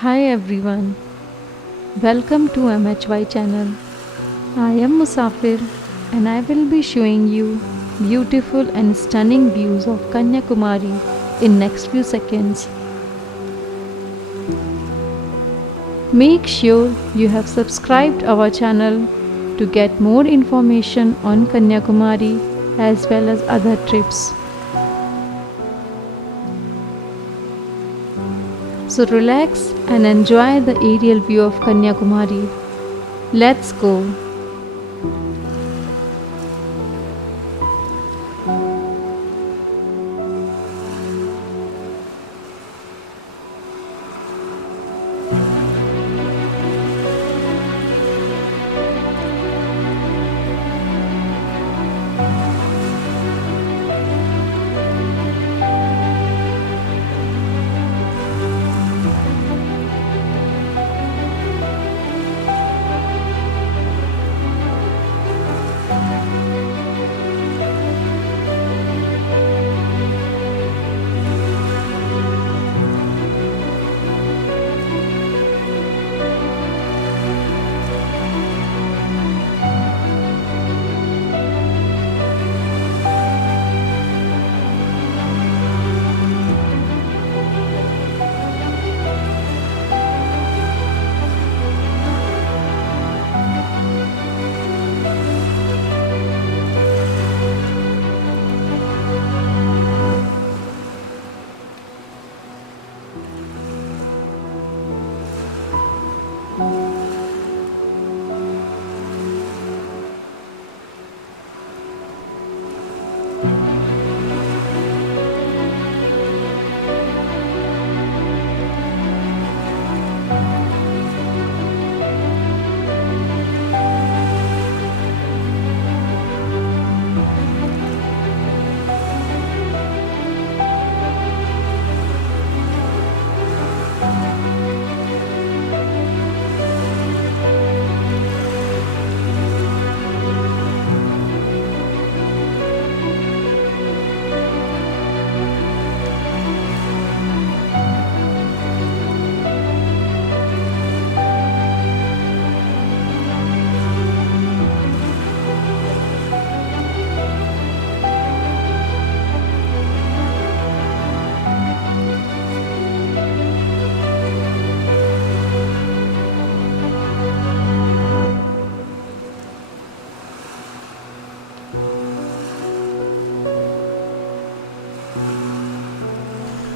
Hi everyone, welcome to MHY channel. I am Musafir and I will be showing you beautiful and stunning views of Kanyakumari in next few seconds. Make sure you have subscribed our channel to get more information on Kanyakumari as well as other trips. So relax and enjoy the aerial view of Kanyakumari. Let's go.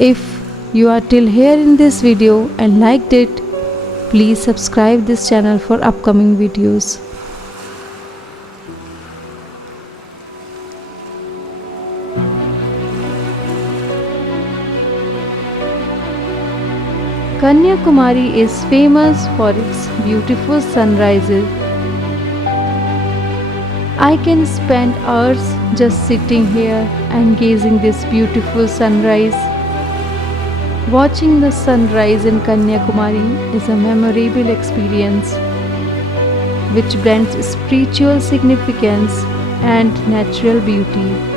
If you are till here in this video and liked it, please subscribe this channel for upcoming videos. Kanyakumari is famous for its beautiful sunrises. I can spend hours just sitting here and gazing this beautiful sunrise. Watching the sunrise in Kanyakumari is a memorable experience which blends spiritual significance and natural beauty.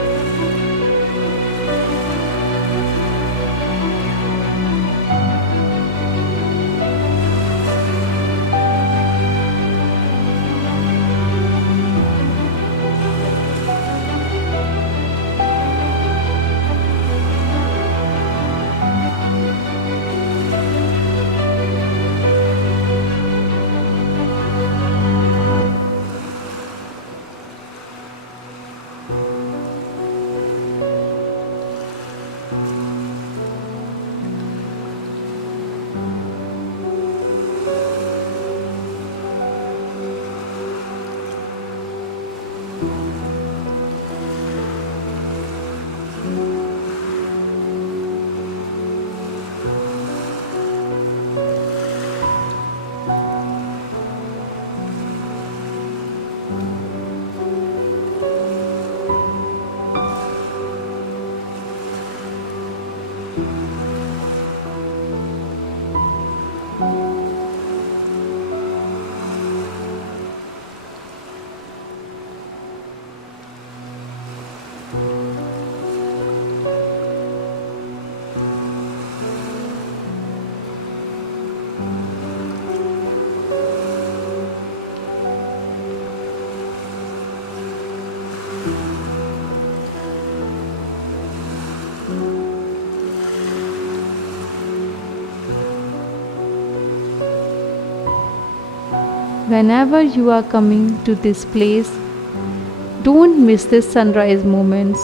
whenever you are coming to this place, don't miss this sunrise moments.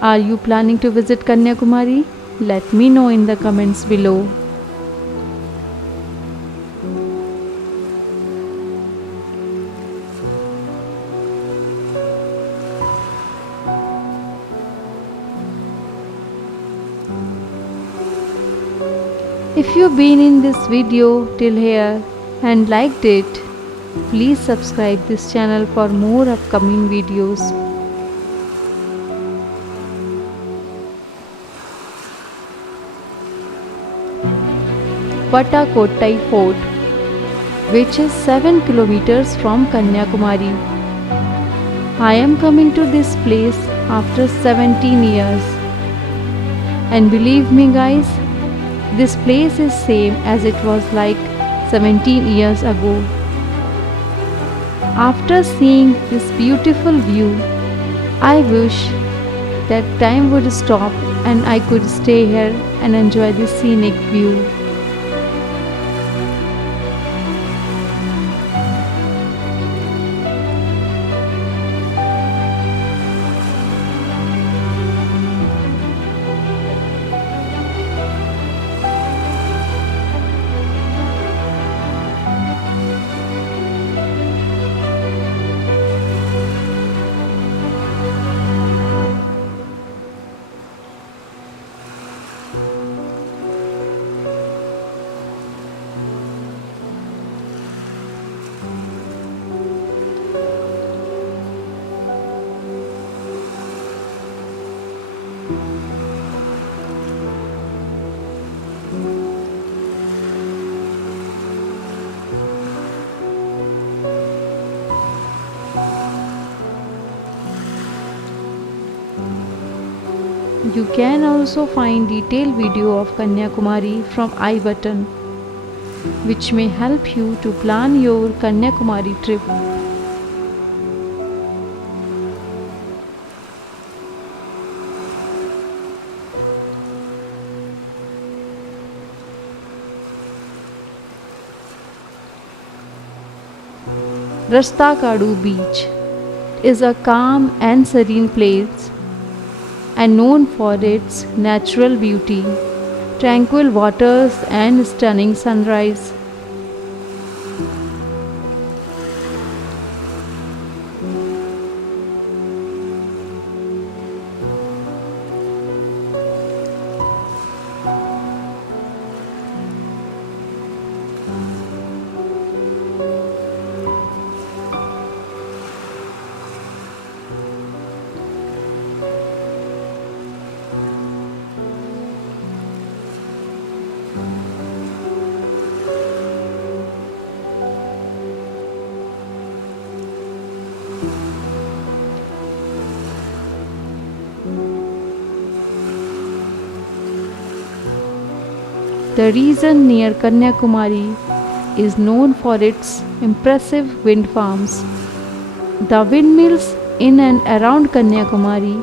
Are you planning to visit Kanyakumari? Let me know in the comments below. If you've been in this video till here and liked it, please subscribe this channel for more upcoming videos. Vatakottai Fort, which is 7 kilometers from Kanyakumari. I am coming to this place after 17 years. And believe me guys, this place is same as it was like 17 years ago. After seeing this beautiful view, I wish that time would stop and I could stay here and enjoy this scenic view. You can also find detailed video of Kanyakumari from I button, which may help you to plan your Kanyakumari trip. Rastakadu Beach is a calm and serene place and known for its natural beauty, tranquil waters and stunning sunrise. The region near Kanyakumari is known for its impressive wind farms. The windmills in and around Kanyakumari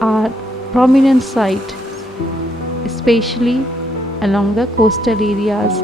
are prominent sight, especially along the coastal areas.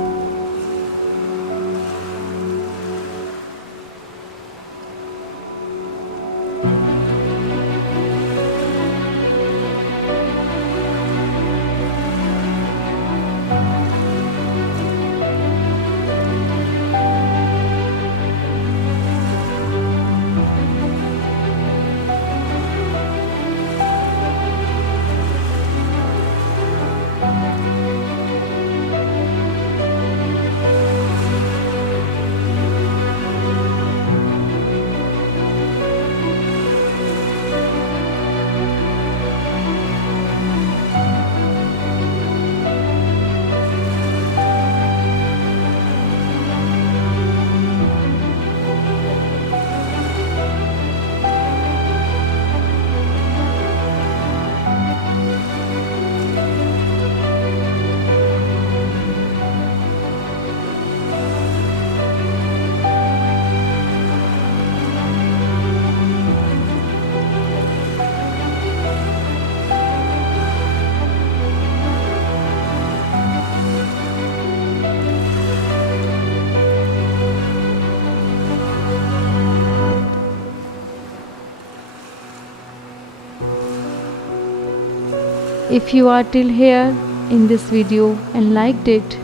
If you are till here in this video and liked it,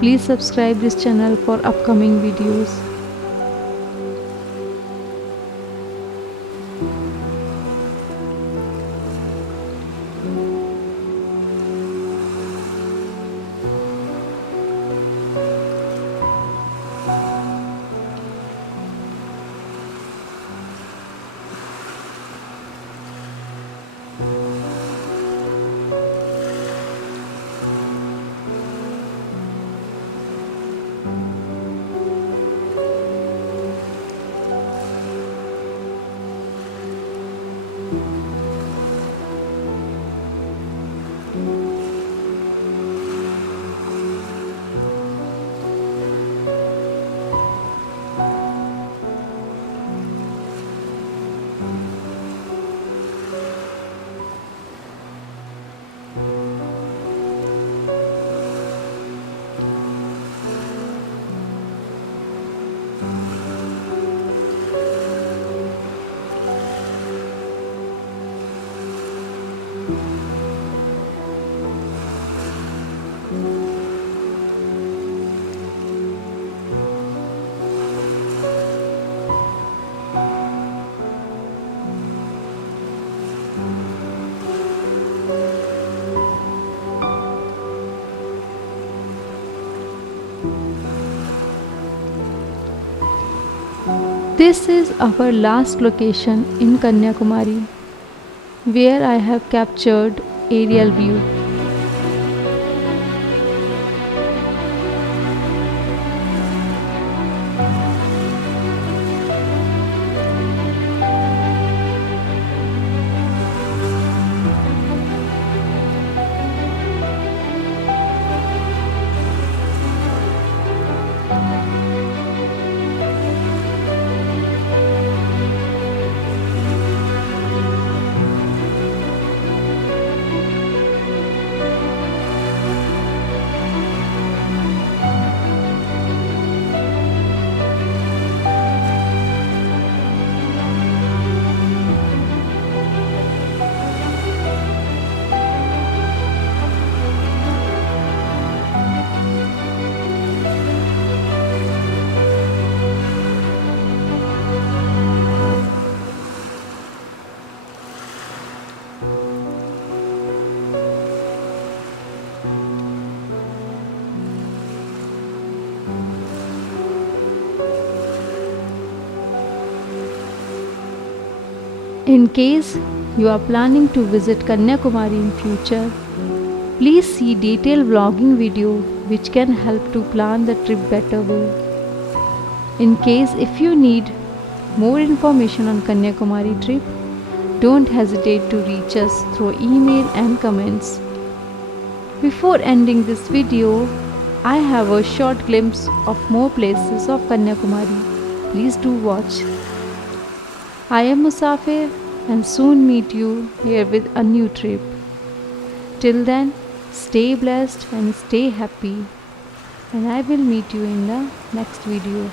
please subscribe this channel for upcoming videos. This is our last location in Kanyakumari, where I have captured aerial view. In case you are planning to visit Kanyakumari in future, please see detailed vlogging video which can help to plan the trip better way. In case if you need more information on Kanyakumari trip, don't hesitate to reach us through email and comments. Before ending this video, I have a short glimpse of more places of Kanyakumari. Please do watch. I am Musafir and soon meet you here with a new trip. Till then, stay blessed and stay happy, and I will meet you in the next video.